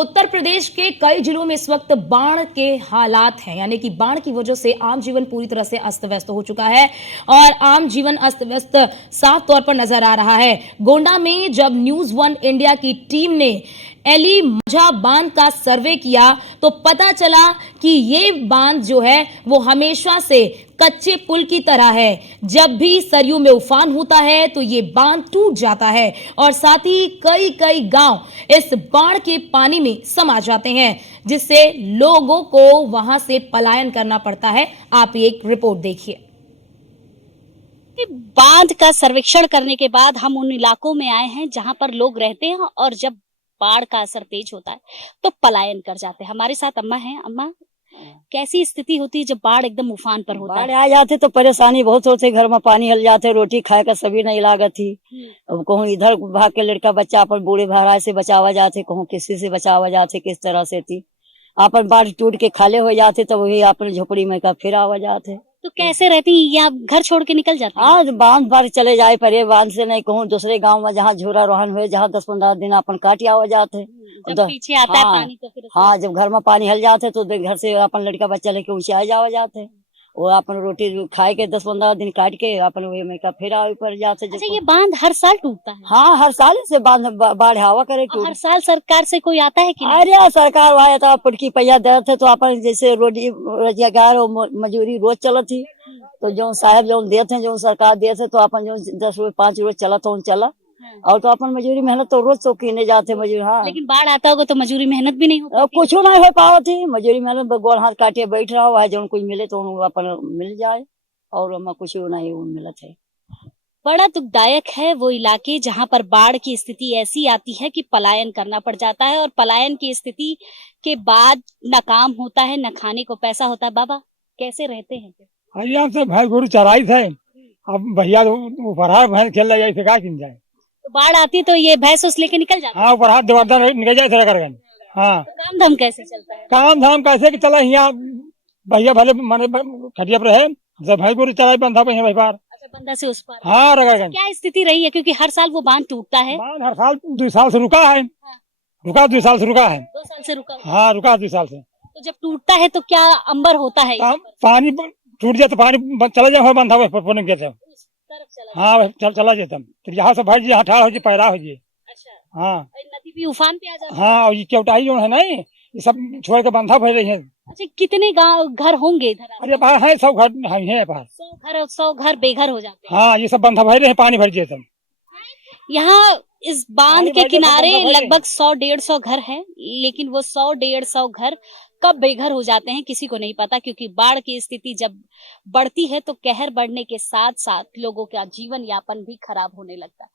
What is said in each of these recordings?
उत्तर प्रदेश के कई जिलों में इस वक्त बाढ़ के हालात हैं, यानी कि बाढ़ की वजह से आम जीवन पूरी तरह से अस्त व्यस्त हो चुका है और आम जीवन अस्त व्यस्त साफ तौर पर नजर आ रहा है। गोंडा में जब न्यूज वन इंडिया की टीम ने एली मझा बांध का सर्वे किया तो पता चला कि ये बांध जो है वो हमेशा से कच्चे पुल की तरह है। जब भी सरयू में उफान होता है तो ये बांध टूट जाता है और साथ ही कई कई गांव इस बाढ़ के पानी में समा जाते हैं, जिससे लोगों को वहां से पलायन करना पड़ता है। आप एक रिपोर्ट देखिए। बांध का सर्वेक्षण करने के बाद हम उन इलाकों में आए हैं जहां पर लोग रहते हैं और जब बाढ़ का असर तेज होता है तो पलायन कर जाते हैं। हमारे साथ अम्मा हैं। अम्मा, कैसी स्थिति होती है जब बाढ़ एकदम उफान पर होता बाढ़ है? आ जाते तो परेशानी बहुत होते, घर में पानी हल जाते, रोटी खाए का सभी नहीं लागत थी। अब कहूँ इधर भाग के लड़का बच्चा अपन बूढ़े भराए से बचावा जाते, कहूँ किसी से बचावा जाते, किस तरह से थी अपन बाढ़ टूट के खाले हो जाते तो वही अपने झोपड़ी में का फिर आवा जाते। तो कैसे रहती हैं या घर छोड़ के निकल जाते हैं? हाँ, बांध पर चले जाए परे, बांध से नहीं कहूँ दूसरे गांव में जहाँ झोरा रोहन हुए, जहाँ 10-15 दिन अपन काट आवा जाते। जब पीछे आता है पानी तो फिर हाँ, जब घर में पानी हल जाते तो घर से अपन लड़का बच्चा लेके ऊंचे आ जावा जाते। वो अपन रोटी खाए के 10-15 दिन काट के अपन वही में का फिर आवे पर जाते। अच्छा, ये बांध हर साल टूटता है? हाँ, हर साल से बांध बाढ़ हवा करे और हर साल सरकार से कोई आता है कि नहीं? अरे सरकार आया था, पुटकी पैया दे थे तो अपन जैसे रोजगार और मजूरी रोज चलत थी, तो जो साहब जो देते जो सरकार देते तो अपन जो 10 रोज 5 रोज चला तो चला, और तो अपन मजूरी मेहनत तो रोज तो कीने जाते मजूरी। हाँ, लेकिन बाढ़ आता होगा तो मजूरी मेहनत भी नहीं हो पाती? कुछ नहीं हो पावा थी मजूरी मेहनत, गोड़ हाथ काटे बैठ रहा हुआ है, जो कुछ मिले तो अपन मिल जाए, और हमें कुछ नहीं मिलत है। बड़ा दुखदायक है वो इलाके जहां पर बाढ़ की स्थिति ऐसी आती है कि पलायन करना पड़ जाता है और पलायन की स्थिति के बाद न काम होता है, न खाने को पैसा होता है। बाबा, कैसे रहते हैं? हरियाणा से भैंस गोरु चराई थे, अब भैया ऊपर भैंस खेल जाए थे, का किन जाए। तो बाढ़ आती तो ये भैंस उस लेके निकल जाती? हाँ, ऊपर देवरदान निकल जाए थे कर। हाँ, तो काम धाम कैसे चलता है? काम धाम कैसे कि चला यहाँ भैया भले माने खटिया पर रहे, जब भैंस गोरु चराई बंधा पे भाई पार। अच्छा, बंदा से उस पार? हाँ, रगड़ क्या स्थिति रही है, क्योंकि हर साल वो बांध टूटता है? बांध हर साल 2 साल से रुका है, रुका 2 साल से रुका है। 2 साल से रुका? हाँ, रुका 2 साल से। तो जब टूटता है तो क्या अंबर होता है? पानी टूट जाए तो पानी चला जाए बंधा हुआ पुनः के उस तरफ चला? हाँ, चला जाता तो यहाँ से भाई जी हटा हो जी पैरा हो जी। अच्छा, हाँ, नदी भी उफान पे आ जाती है? हाँ, और ये चौटाई जो है ना, ये सब छोड़ के बंधा भर रही है। अच्छा, कितने गांव घर होंगे इधर? अरे बाहर है, 100 घर है बाहर। 100 घर बेघर हो जाते हैं। हाँ, ये सब बंधा भर रहे हैं, पानी भर जाए सब। यहाँ इस बांध के पानी भर किनारे जाए, लगभग 100-150 घर हैं, लेकिन वो 100-150 घर कब बेघर हो जाते हैं किसी को नहीं पता, क्योंकि बाढ़ की स्थिति जब बढ़ती है तो कहर बढ़ने के साथ साथ लोगों का जीवन यापन भी खराब होने लगता है।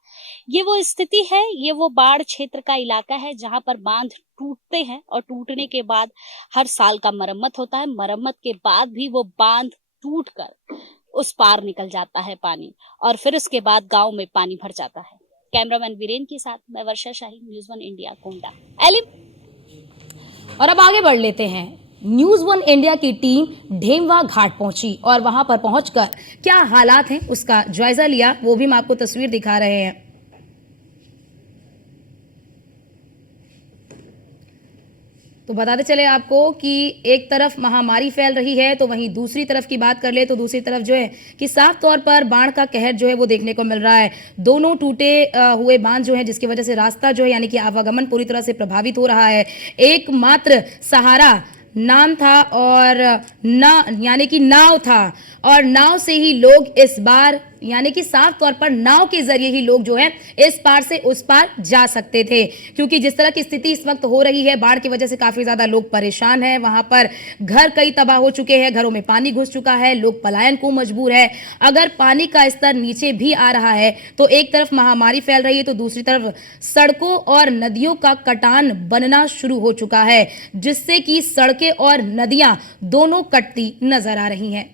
ये वो स्थिति है, ये वो बाढ़ क्षेत्र का इलाका है जहां पर बांध टूटते हैं और टूटने के बाद हर साल का मरम्मत होता है। मरम्मत के बाद भी वो बांध टूट कर उस पार निकल जाता है पानी, और फिर उसके बाद गांव में पानी भर जाता है। कैमरामैन वीरेन के साथ मैं वर्षा शाही, न्यूज़ वन इंडिया, गोंडा। और अब आगे बढ़ लेते हैं। न्यूज वन इंडिया की टीम ढेमवा घाट पहुंची और वहां पर पहुंचकर क्या हालात हैं उसका जायजा लिया, वो भी हम आपको तस्वीर दिखा रहे हैं। तो बताते चले आपको कि एक तरफ महामारी फैल रही है तो वहीं दूसरी तरफ की बात कर ले तो दूसरी तरफ जो है कि साफ तौर पर बाढ़ का कहर जो है वो देखने को मिल रहा है। दोनों टूटे हुए बांध जो है जिसकी वजह से रास्ता जो है यानी कि आवागमन पूरी तरह से प्रभावित हो रहा है। एकमात्र सहारा नाम था और यानी कि नाव था, और नाव से ही लोग इस बार यानी कि साफ तौर पर नाव के जरिए ही लोग जो है इस पार से उस पार जा सकते थे, क्योंकि जिस तरह की स्थिति इस वक्त हो रही है बाढ़ की वजह से काफी ज्यादा लोग परेशान हैं। वहां पर घर कई तबाह हो चुके हैं, घरों में पानी घुस चुका है, लोग पलायन को मजबूर है। अगर पानी का स्तर नीचे भी आ रहा है तो एक तरफ महामारी फैल रही है तो दूसरी तरफ सड़कों और नदियों का कटान बनना शुरू हो चुका है, जिससे कि सड़कें और नदियां दोनों कटती नजर आ रही हैं।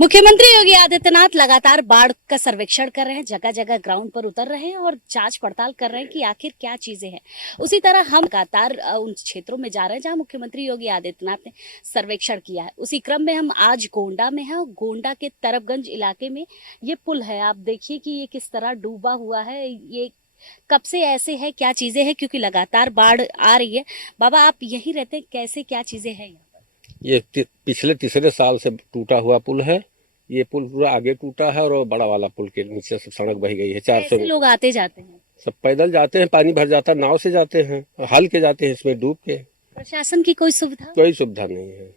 मुख्यमंत्री योगी आदित्यनाथ लगातार बाढ़ का सर्वेक्षण कर रहे हैं, जगह जगह ग्राउंड पर उतर रहे हैं और जांच पड़ताल कर रहे हैं कि आखिर क्या चीजें हैं। उसी तरह हम लगातार उन क्षेत्रों में जा रहे हैं जहां मुख्यमंत्री योगी आदित्यनाथ ने सर्वेक्षण किया है। उसी क्रम में हम आज गोंडा में हैं। गोंडा के तरफगंज इलाके में ये पुल है, आप देखिए कि ये किस तरह डूबा हुआ है। ये कब से ऐसे है, क्या चीजें हैं, क्योंकि लगातार बाढ़ आ रही है। बाबा आप यहीं रहते हैं, कैसे क्या चीजें हैं यहाँ पर? ये पिछले तीसरे साल से टूटा हुआ पुल है। ये पुल पूरा आगे टूटा है और बड़ा वाला पुल के नीचे से सड़क बही गई है। 400 कैसे लोग आते जाते हैं? सब पैदल जाते हैं, पानी भर जाता है, नाव से जाते हैं, हल के जाते हैं, इसमें डूब के। प्रशासन की कोई सुविधा? कोई सुविधा नहीं है।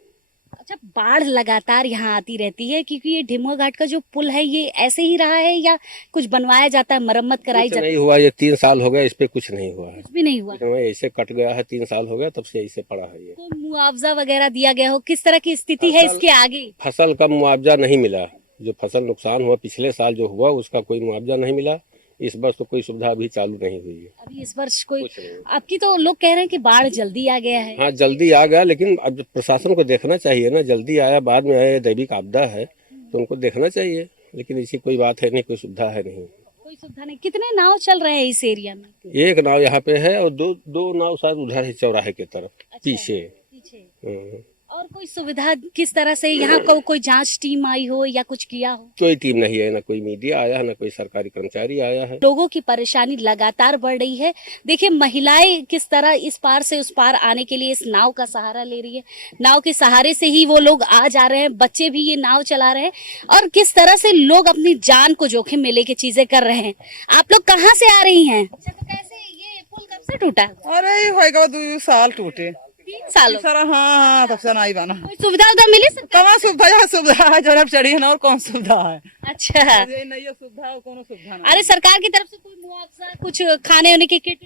अच्छा, बाढ़ लगातार यहाँ आती रहती है, क्योंकि ये ढिमुआ घाट का जो पुल है ये ऐसे ही रहा है या कुछ बनवाया जाता है, मरम्मत कराई कुछ जाती नहीं है? हुआ, ये 3 साल हो गए, इस पे कुछ नहीं हुआ है। कुछ भी नहीं हुआ। ऐसे कट गया है, 3 साल हो गया तब से ऐसे पड़ा है। ये कोई मुआवजा वगैरह दिया गया हो? किस तरह की स्थिति है इसके आगे? फसल का मुआवजा नहीं मिला। जो फसल नुकसान हुआ पिछले साल जो हुआ उसका कोई मुआवजा नहीं मिला। इस वर्ष तो कोई सुविधा अभी चालू नहीं हुई है। अभी इस वर्ष कोई कुछ नहीं। आपकी तो लोग कह रहे हैं कि बाढ़ जल्दी आ गया है। हाँ जल्दी आ गया, लेकिन अब प्रशासन को देखना चाहिए ना। जल्दी आया बाद में आया, दैविक आपदा है तो उनको देखना चाहिए, लेकिन ऐसी कोई बात है नहीं, कोई सुविधा है नहीं। कोई सुविधा नहीं। कितने नाव चल रहे हैं इस एरिया में? एक नाव यहाँ पे है और दो नाव शायद उधर है चौराहे की तरफ पीछे। पीछे। हम्म। और कोई सुविधा किस तरह से यहाँ कोई जांच टीम आई हो या कुछ किया हो? कोई टीम नहीं है, ना कोई मीडिया आया है, ना कोई सरकारी कर्मचारी आया है। लोगों की परेशानी लगातार बढ़ रही है। देखिए महिलाएं किस तरह इस पार से उस पार आने के लिए इस नाव का सहारा ले रही है। नाव के सहारे से ही वो लोग आ जा रहे हैं, बच्चे भी ये नाव चला रहे हैं, और किस तरह से लोग अपनी जान को जोखिम में लेके चीजें कर रहे हैं। आप लोग कहाँ से आ रही हैं? अच्छा, तो कैसे ये पुल कब से टूटा? अरे ये होएगा 2 साल टूटे। 3 साल हो गए। सर हाँ तब से नहीं बना। कोई सुविधा उधर मिली सरकार? कहाँ सुविधा है? सुविधा है जो अब चढ़ी है ना, और कौन सुविधा है? अच्छा, ये नहीं है सुविधा, और कोनो सुविधा नहीं। अरे सरकार की तरफ से कोई मुआवजा, कुछ खाने होने की किट?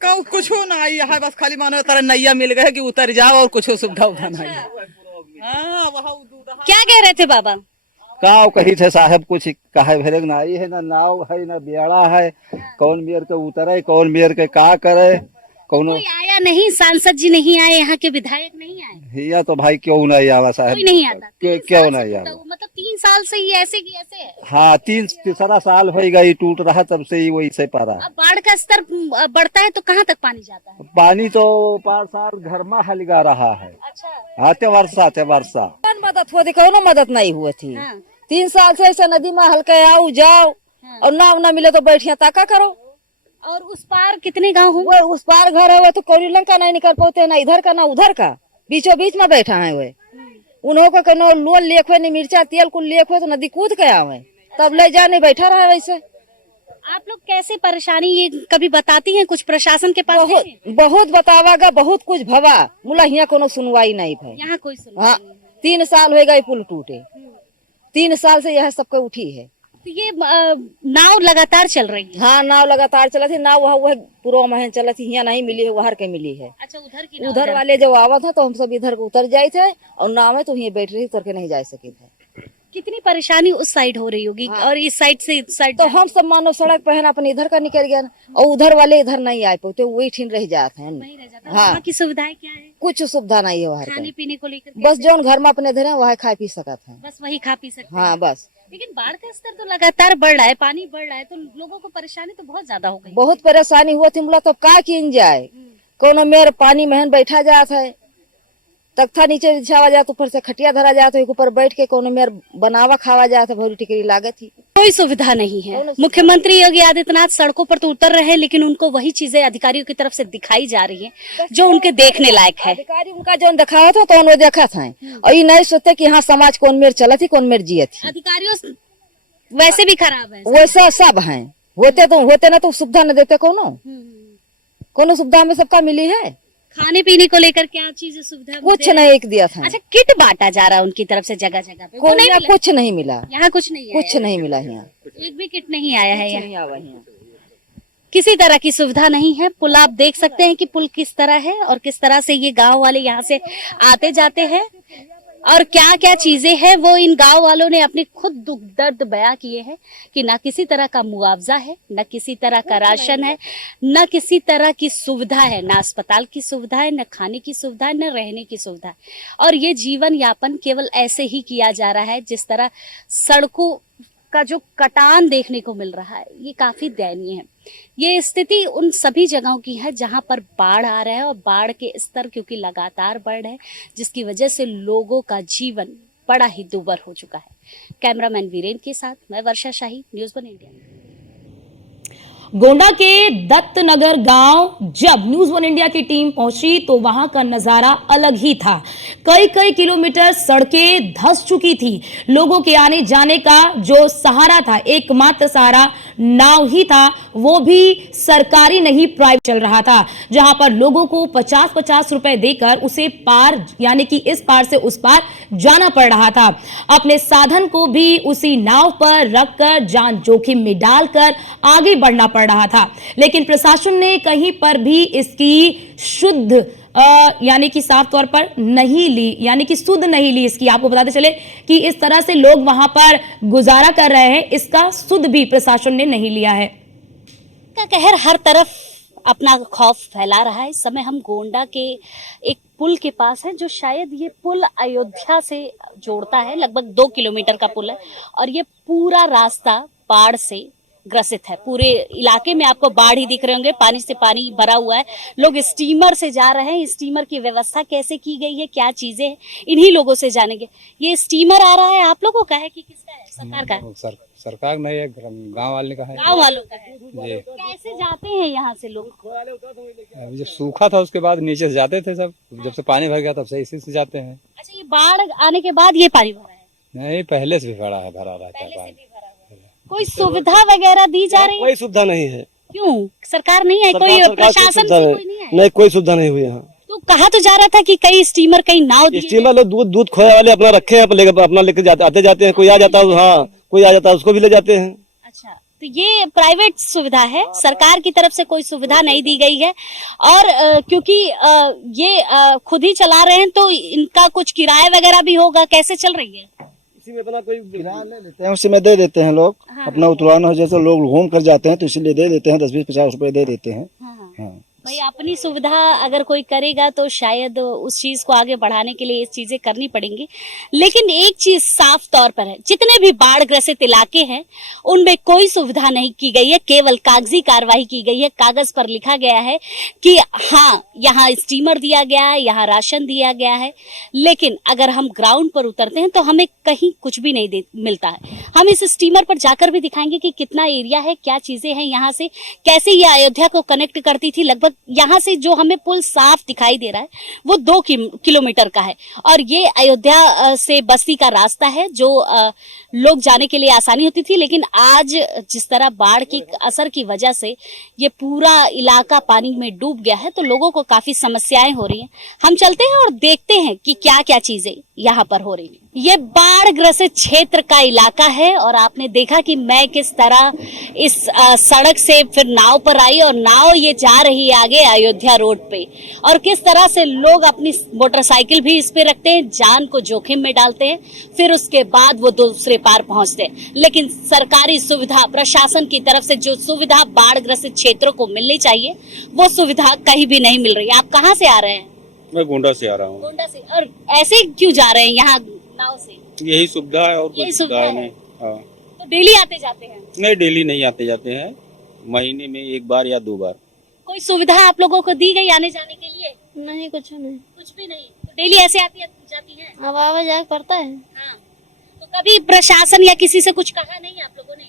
कुछ नहीं है, बस खाली मानो तरह नैया मिल गए कि उतर जाओ, और कुछ सुविधा उधा नहीं है। हाँ वहाँ क्या कह रहे थे बाबा? गाँव कही थे साहब, कुछ कहे भेरे नाई है, ना नाव है, ना बेड़ा है। कौन मेयर के उतरे, कौन मेयर के का करे, कौनो कोई आया नहीं? सांसद जी नहीं आए, यहाँ के विधायक नहीं आए? हिया तो भाई क्यों नहीं आवा साहब? कोई नहीं आता? 3 क्यों साल से नहीं टूटा आवा? हुआ, मतलब 3 साल से ही ऐसे की ऐसे है। हाँ, तीसरा साल हो गई टूट रहा, तब से ही वही से पारा। अब बाढ़ का स्तर बढ़ता है तो कहाँ तक पानी जाता है? पानी तो 5 साल घर में हलगा रहा है। अच्छा। आते वर्षा मदद हुआ थी, कौनो मदद नहीं हुई थी। हाँ। 3 साल से ऐसे नदी में हल्के आओ जाओ, और नाव ना मिले तो बैठिया ताका करो। और उस पार कितने गांव होंगे? वो उस पार घर है, वो तो कोई लंका नहीं निकल पाते, ना इधर का ना उधर का, बीचों बीच में बैठा है। वे उन्हों को कनो लोन लिए हुए, नहीं मिर्चा तेल कुल लिए हुए, तो नदी कूद के आवे, तब ले जाने बैठा रहा वैसे। आप लोग कैसे परेशानी ये कभी बताती हैं कुछ प्रशासन के पास? बहुत बहुत बतावागा, बहुत कुछ भवा, मुला यहाँ कोनो सुनवाई नहीं भाई। यहाँ कोई सुनवाई हाँ, नहीं है। 3 साल हो गए पुल टूटे, 3 साल से यह सबको उठी है। तो ये नाव लगातार चल रही है? हाँ, नाव लगातार चला थी। नाव वह पूर्व में चला थी, यहाँ नहीं मिली है, वहां के मिली है। अच्छा, उधर की नाव उधर वाले जब आवत है तो हम सब इधर उतर जाए थे, और नाव में तो यहाँ बैठ रही, उतर के नहीं जा सके थे। कितनी परेशानी उस साइड हो रही होगी? और इस साइड से इस साइड तो हम सब मानो सड़क पे है ना, अपने इधर का निकल गया, और उधर वाले इधर नहीं आ पाते, वही ठिन रह जाते हैं। वहीं रह जाता है। हाँ। वहाँ की सुविधाएं क्या है? कुछ सुविधा नहीं है वहाँ खाने का, पीने को लेकर बस जौन घर में अपने धरे वह खा पी सकत है। बस वही खा पी सकते हाँ हैं। बस। लेकिन बाढ़ का स्तर तो लगातार बढ़ रहा है, पानी बढ़ रहा है, तो लोगों को परेशानी तो बहुत ज्यादा हो गई। बहुत परेशानी हुआ थी, बोला तब का किन जाए, कोनो मेर पानी महन बैठा जात है, तख्ता नीचे बिछावा जात, ऊपर से खटिया धरा जात, ऊपर बैठ के कोनो मेर बनावा खावा जात, भौरी टिकरी लागत थी। कोई सुविधा नहीं है। मुख्यमंत्री योगी आदित्यनाथ सड़कों पर तो उतर रहे हैं, लेकिन उनको वही चीजें अधिकारियों की तरफ से दिखाई जा रही है जो उनके देखने लायक है। अधिकारी उनका जो दिखावा था तो देखा था, और ये नहीं सोचते कि हाँ समाज कौन मेर चला थी, कौन मेर जियत थी। अधिकारियों वैसे भी खराब है। वैसा सब हैं, होते ना तो सुविधा न देते, कोनो सुविधा में सबका मिली है। खाने पीने को लेकर क्या चीज सुविधा कुछ दे रहे नहीं एक दिया था। हैं? अच्छा, किट बांटा जा रहा है उनकी तरफ से जगह जगह पे? वो कोई नहीं ना, मिला? कुछ नहीं मिला, यहाँ कुछ नहीं है? कुछ नहीं मिला यहाँ, एक भी किट नहीं आया है यहाँ? नहीं आवा यहाँ। किसी तरह की सुविधा नहीं है। पुल आप देख सकते हैं कि पुल किस तरह है और किस तरह से ये गांव वाले यहाँ से आते जाते हैं, और क्या क्या चीजें हैं वो इन गांव वालों ने अपने खुद दुख दर्द बयां किए हैं कि ना किसी तरह का मुआवजा है, न किसी तरह का राशन है, न किसी तरह की सुविधा है, ना अस्पताल की सुविधा है, न खाने की सुविधा है, न रहने की सुविधा है। और ये जीवन यापन केवल ऐसे ही किया जा रहा है जिस तरह सड़कों का जो कटान देखने को मिल रहा है, ये काफी दयनीय है। ये स्थिति उन सभी जगहों की है जहां पर बाढ़ आ रहा है, और बाढ़ के स्तर क्योंकि लगातार बढ़ रहे हैं, जिसकी वजह से लोगों का जीवन बड़ा ही दुर्भर हो चुका है। कैमरामैन वीरेंद्र के साथ मैं वर्षा शाही, न्यूज़ 1 इंडिया। गोंडा के दत्तनगर गांव जब न्यूज़ वन इंडिया की टीम पहुंची तो वहां का नजारा अलग ही था। कई कई किलोमीटर सड़कें धंस चुकी थी। लोगों के आने जाने का जो सहारा था, एकमात्र सहारा नाव ही था, वो भी सरकारी नहीं प्राइवेट चल रहा था, जहां पर लोगों को 50-50 रुपए देकर उसे पार यानी कि इस पार से उस पार जाना पड़ रहा था। अपने साधन को भी उसी नाव पर रखकर जान जोखिम में डालकर आगे बढ़ना पड़ रहा था। लेकिन प्रशासन ने कहीं पर भी इसकी शुद्ध यानी कि साफ तौर पर नहीं ली, यानी कि सुध नहीं ली इसकी। आपको बताते चले कि इस तरह से लोग वहां पर गुजारा कर रहे हैं, इसका सुध भी प्रशासन ने नहीं लिया है। का कहर हर तरफ अपना खौफ फैला रहा है। इस समय हम गोंडा के एक पुल के पास है, जो शायद ये पुल अयोध्या से जोड़ता है। लगभग 2 किलोमीटर का पुल है और ये पूरा रास्ता बाढ़ से ग्रसित है। पूरे इलाके में आपको बाढ़ ही दिख रहे होंगे, पानी से पानी भरा हुआ है। लोग स्टीमर से जा रहे हैं। स्टीमर की व्यवस्था कैसे की गई है, क्या चीजें हैं, इन्हीं लोगों से जानेंगे। ये स्टीमर आ रहा है, आप लोगों का है कि किसका है? सरकार का है? सरकार नहीं है, गांव वाले का है। गांव वालों का है जी। कैसे जाते हैं यहाँ से लोग? अभी जब सूखा था उसके बाद नीचे से जाते थे सब, जब से पानी भर गया तब से इसी से जाते हैं। अच्छा, ये बाढ़ आने के बाद ये पानी भरा है? नहीं, पहले से भी भरा रहता है पहले से पानी। भी भरा हुआ है। कोई सुविधा वगैरह दी जा रही है? कोई सुविधा नहीं है। क्यों? सरकार नहीं है? कोई सरकार प्रशासन सुविधा से कोई नहीं है? नहीं, कोई सुविधा नहीं हुई यहाँ। तो कहा तो जा रहा था कि कई स्टीमर, कई नाव दिए स्टीमर लोग दूध खोया वाले अपना रखे हैं, अपना लेकर जाते आते जाते हैं। कोई आ जाता है, हाँ कोई आ जाता है उसको भी ले जाते हैं। अच्छा, तो ये प्राइवेट सुविधा है, सरकार की तरफ से कोई सुविधा नहीं दी गई है। और क्योंकि ये खुद ही चला रहे हैं तो इनका कुछ किराया वगैरह भी होगा, कैसे चल रही है? इसी में अपना कोई किराया ले लेते हैं, उसी में दे देते हैं लोग। हाँ। अपना उतरवाना हो, जैसे लोग घूम कर जाते हैं तो इसीलिए दे देते हैं, 10-20-50 रुपए दे देते हैं। हाँ। हाँ। भाई, अपनी सुविधा अगर कोई करेगा तो शायद उस चीज को आगे बढ़ाने के लिए ये चीजें करनी पड़ेंगी। लेकिन एक चीज साफ तौर पर है, जितने भी बाढ़ ग्रसित इलाके हैं उनमें कोई सुविधा नहीं की गई है, केवल कागजी कार्रवाई की गई है। कागज पर लिखा गया है कि हाँ यहाँ स्टीमर दिया गया है, यहाँ राशन दिया गया है, लेकिन अगर हम ग्राउंड पर उतरते हैं तो हमें कहीं कुछ भी नहीं मिलता है। हम इस स्टीमर पर जाकर भी दिखाएंगे कि कितना एरिया है, क्या चीजें हैं यहाँ से, कैसे ये अयोध्या को कनेक्ट करती थी। लगभग यहाँ से जो हमें पुल साफ दिखाई दे रहा है वो 2 किलोमीटर का है और ये अयोध्या से बस्ती का रास्ता है, जो लोग जाने के लिए आसानी होती थी। लेकिन आज जिस तरह बाढ़ की असर की वजह से ये पूरा इलाका पानी में डूब गया है तो लोगों को काफी समस्याएं हो रही हैं। हम चलते हैं और देखते हैं कि क्या क्या चीजें यहाँ पर हो रही हैं। ये बाढ़ ग्रसित क्षेत्र का इलाका है और आपने देखा कि मैं किस तरह इस सड़क से फिर नाव पर आई और नाव ये जा रही है आगे अयोध्या रोड पे, और किस तरह से लोग अपनी मोटरसाइकिल भी इस पे रखते हैं, जान को जोखिम में डालते हैं, फिर उसके बाद वो दूसरे पार पहुंचते हैं। लेकिन सरकारी सुविधा, प्रशासन की तरफ से जो सुविधा बाढ़ ग्रसित क्षेत्रों को मिलनी चाहिए वो सुविधा कहीं भी नहीं मिल रही। आप कहाँ से आ रहे हैं? मैं गोंडा से आ रहा हूँ। गोंडा से। और ऐसे क्यों जा रहे हैं यहाँ नाव से? यही सुविधा है और यही कुछ सुविधा सुविधा है। नहीं। हाँ। तो डेली आते जाते हैं? नहीं, डेली नहीं आते जाते हैं, महीने में 1 बार या 2 बार। कोई सुविधा आप लोगों को दी गई आने जाने के लिए? नहीं, कुछ नहीं। कुछ भी नहीं। तो डेली ऐसे आती जाती हैं? अब आवाजाही पड़ता है। हाँ। तो कभी प्रशासन या किसी से कुछ कहा नहीं आप लोगों ने?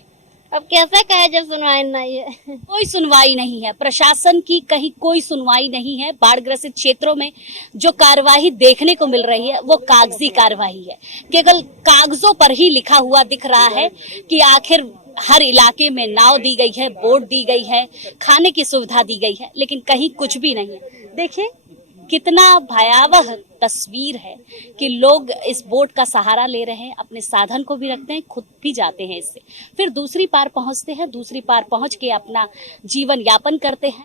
अब कैसे कहे जब सुनवाई नहीं है? कोई सुनवाई नहीं है, प्रशासन की कहीं कोई सुनवाई नहीं है। बाढ़ ग्रसित क्षेत्रों में जो कार्यवाही देखने को मिल रही है वो कागजी कार्यवाही है। केवल कागजों पर ही लिखा हुआ दिख रहा है कि आखिर हर इलाके में नाव दी गई है, बोट दी गई है, खाने की सुविधा दी गई है, लेकिन कहीं कुछ भी नहीं है। देखिए कितना भयावह तस्वीर है कि लोग इस बोट का सहारा ले रहे हैं, अपने साधन को भी रखते हैं, खुद भी जाते हैं इससे, फिर दूसरी पार पहुंचते हैं, दूसरी पार पहुंच के अपना जीवन यापन करते हैं।